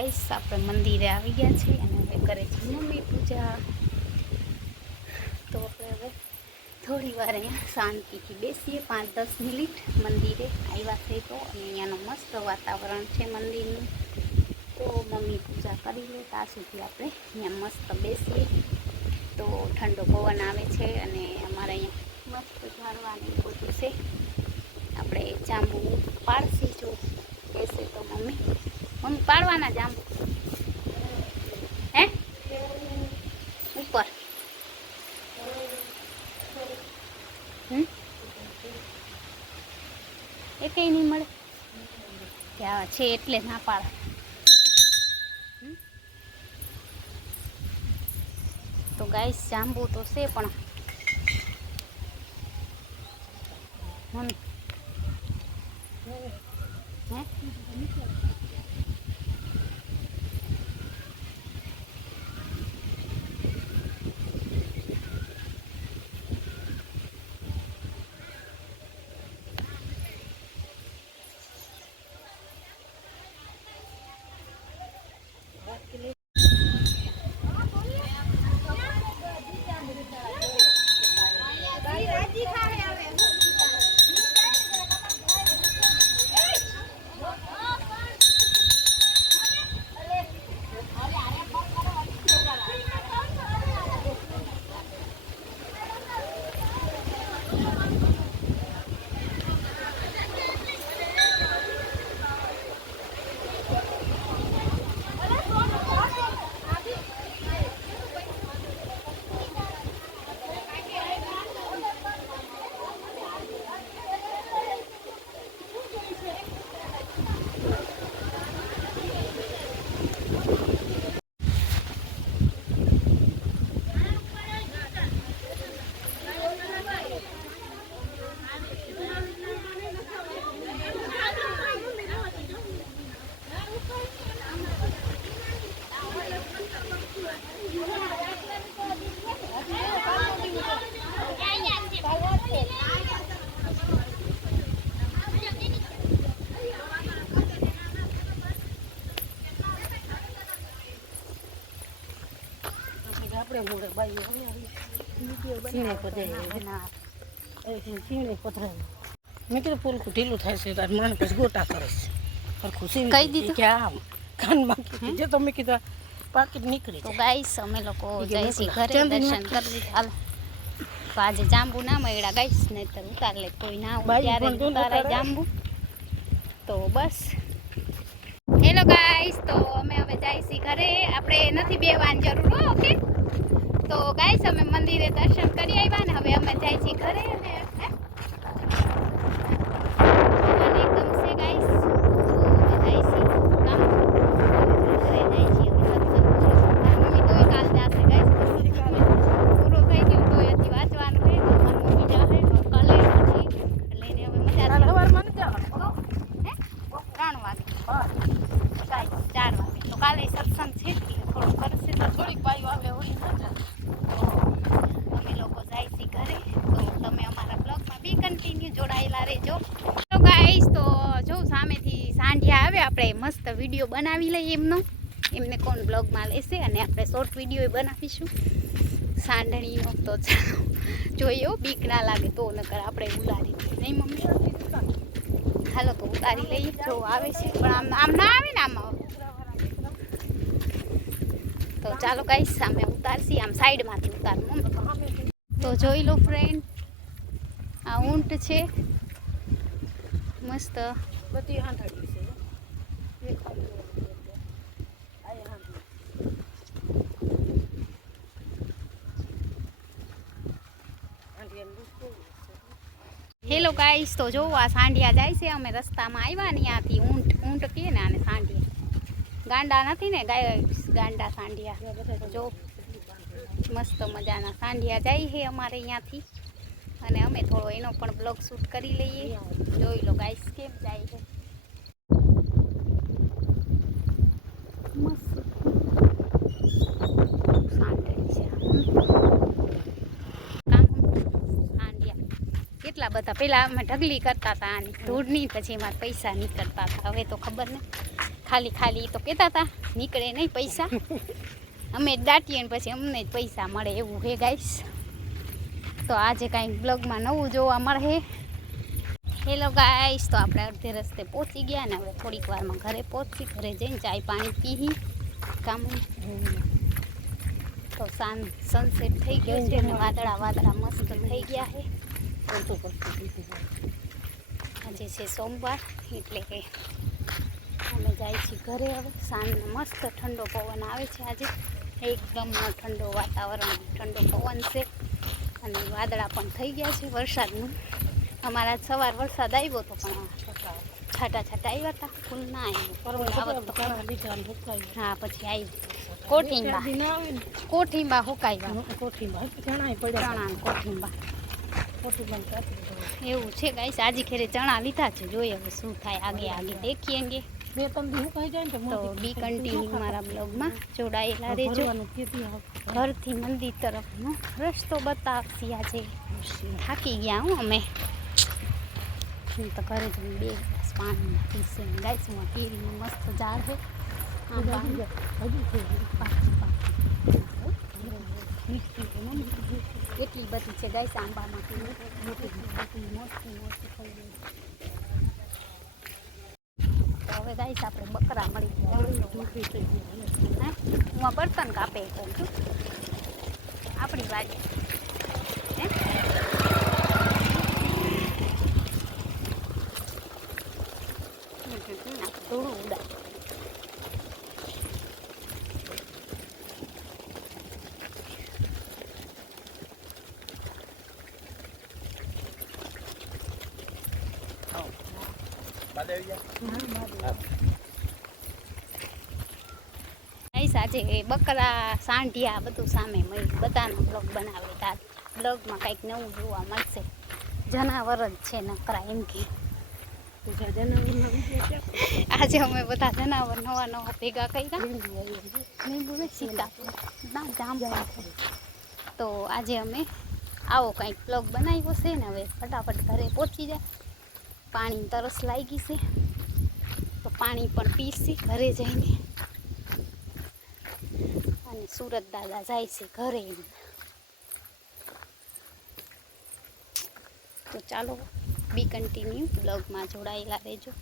Guys આપણે મંદિરે આવી ગયા છીએ અને હવે કરે છે મમ્મી પૂજા. તો આપણે હવે થોડી વાર અહીંયા શાંતિથી બેસીએ, 5-10 મિનિટ. મંદિરે આવ્યા છે તો, અને અહીંયાનું મસ્ત વાતાવરણ છે મંદિરનું. તો મમ્મી પૂજા કરી લે ત્યાં સુધી આપણે અહીંયા મસ્ત બેસીએ. તો ઠંડો પવન આવે છે અને અમારે અહીંયા મસ્ત ઝાડવાનું બધું છે. આપણે જાંબુ પાડશી જો કહેશે તો મમ્મી પાડવાના જાંબુ હે ઉપર એ કંઈ નહીં મળે ત્યાં છે એટલે ના પાડે. તો ગાઈસ જાંબુ તો છે પણ હે મેં કીધું પૂરું ઢીલું થાય છે તાર માણ પછી ગોટા કરે છે ખુશી કહી દીધું કે આમ કાનમાં કીધું તો મેં કીધું પાકીટ નીકળી. તો ગાઈસ અમે લોકો જઈશી ઘરે દર્શન કરી લીધા. હાલો તો આજે જાંબુ ના મળ્યા ગાઈસ, નહીતર ઉતાર લે કોઈ ના હોય ત્યારે ઉતારાય જાંબુ. તો બસ હેલો ગાઈસ, તો અમે હવે જઈશી ઘરે. આપણે નથી બેવાની જરૂર ઓકે. તો ગાઈસ અમે મંદિરે દર્શન કરી આવ્યા ને હવે અમે જઈશી ઘરે. અને એકદમ છે ગાઈસ જઈશી કામ ઘરે જઈશી. મમ્મી તો કાલ જશે ગાઈસ, પૂરો થઈ ગયો તો હજી વાંચવાનું હોય તો મારી મમ્મી જાહે કાલે પછી લઈને હવે મજા સવારમાં નથી જવાનું હે 3 વાગે ગાઈસ 4 વાગે તો કાલે સત્સંગ છે એટલે થોડું કરશે તો થોડીક પાયું આવે હોય અમે લોકો જઈશી ઘરે. તો તમે અમારા બ્લોગમાં બી કન્ટિન્યુ જોડાયેલા રહેજો. તો ગાઈસ તો જો સામેથી સાંઢિયા આવે, આપણે મસ્ત વિડીયો બનાવી લઈએ એમને કોણ બ્લોગમાં લેશે અને આપણે શોર્ટ વિડીયો બનાવીશું સાંઢણીનો. તો ચાલો જોઈએ, બીક ના લાગે તો નકર આપણે ઉતારી નહીં મમ્મી. હાલો તો ઉતારી લઈએ. જો આવે છે પણ આમ ના આવે ને આમાં. તો ચાલો ગાઈસ સામે ઉતારશી, આમ સાઈડમાંથી ઉતારવું. તો જોઈ લો ફ્રેન્ડ, આ ઊંટ છે મસ્ત. બધી હાંઠાડી છે. હેલો ગાઈસ, તો જો આ સાંઢિયા જાય છે. અમે રસ્તામાં આવ્યા ને ત્યાંથી ઊંટ કહે ને આને સાંઢિયા. ગાંડા નથી ને ગાંડા સાંઢિયા. જો મસ્ત મજાના સાંઢિયા જાય છે અમારે અહીંયાથી, અને અમે થોડો એનો પણ બ્લોગ શૂટ કરી લઈએ. જોઈ લો ગાઈસ કેમ જાય છે મસ્ત સાંઢળી છે. કેટલા બધા પેલા અમે ઢગલી કરતા હતા આની ધૂળની, પછી એમાં પૈસા નીકળતા હતા. હવે તો ખબર ને ખાલી ખાલી તો કહેતા હતા નીકળે નહીં પૈસા, અમે દાટીએ ને પછી અમને જ પૈસા મળે એવું હે ગાઈસ. તો આજે કાંઈક બ્લોગમાં નવું જોવા મળે. હેલો ગાઈસ, તો આપણે અડધે રસ્તે પહોંચી ગયા ને હવે થોડીક વારમાં ઘરે પહોંચી, ઘરે જઈને ચાય પાણી પીહી કામ. તો સનસેટ થઈ ગયો છે અને વાદળા મસ્ત થઈ ગયા છે. આજે છે સોમવાર એટલે કે અમે જાય છીએ ઘરે હવે. સાંજનો મસ્ત ઠંડો પવન આવે છે આજે, એકદમ ઠંડો વાતાવરણ, ઠંડો પવન છે અને વાદળા પણ થઈ ગયા છે વરસાદનું. અમારા સવાર વરસાદ આવ્યો હતો પણ છાંટા છાંટા આવ્યા હતા, ફૂલ ના આવ્યું. હા પછી આવ્યું કોઠીંબા હુકાવ્યા, ચણા કોઠીંબા એવું છે ગાઈસ. આજે ખેરે ચણા લીધા છે, જોઈએ હવે શું થાય આગે દેખીએ. તો બી કન્ટિન્યુ મારા બ્લોગમાં જોડાયેલા રહેજો. ઘરથી મંદિર તરફનો રસ્તો બતાવશી. આજે થાકી ગયા હું અમે, તો ઘરે જઈને 2 ગ્લાસ પાણી પીશે. ગાઈસ હું કેરીનું મસ્ત ઝાડ છે, એટલી બધી છે ગાઈસ આંબામાં મોટી થઈ ગઈ. તો હવે ગાઈસ આપણે બકરા મળી ગયા. હું બર્તન કાપે કહું છું આપણી વાડી હે. થોડું ઉડા આજે બકરા સાંઢિયા બધું સામે મળ્યું. બધાનો બ્લોગ બનાવે તાર બ્લોગમાં કંઈક નવું જોવા મળશે. જનાવર જ છે નકરા એમ કે. આજે અમે બધા જનાવર નવા ભેગા કર્યા. લીંબુ ને સીતાફળ ના જાંબુ. તો આજે અમે આવો કંઈક બ્લોગ બનાવ્યો છે ને હવે ફટાફટ ઘરે પહોંચી જાય. પાણી તરસ લાગી છે તો પાણી પણ પીસી ઘરે જઈને. અને સુરત દાદા જાય છે ઘરે. તો ચાલો બી કન્ટિન્યુ બ્લોગમાં જોડાયેલા રહેજો.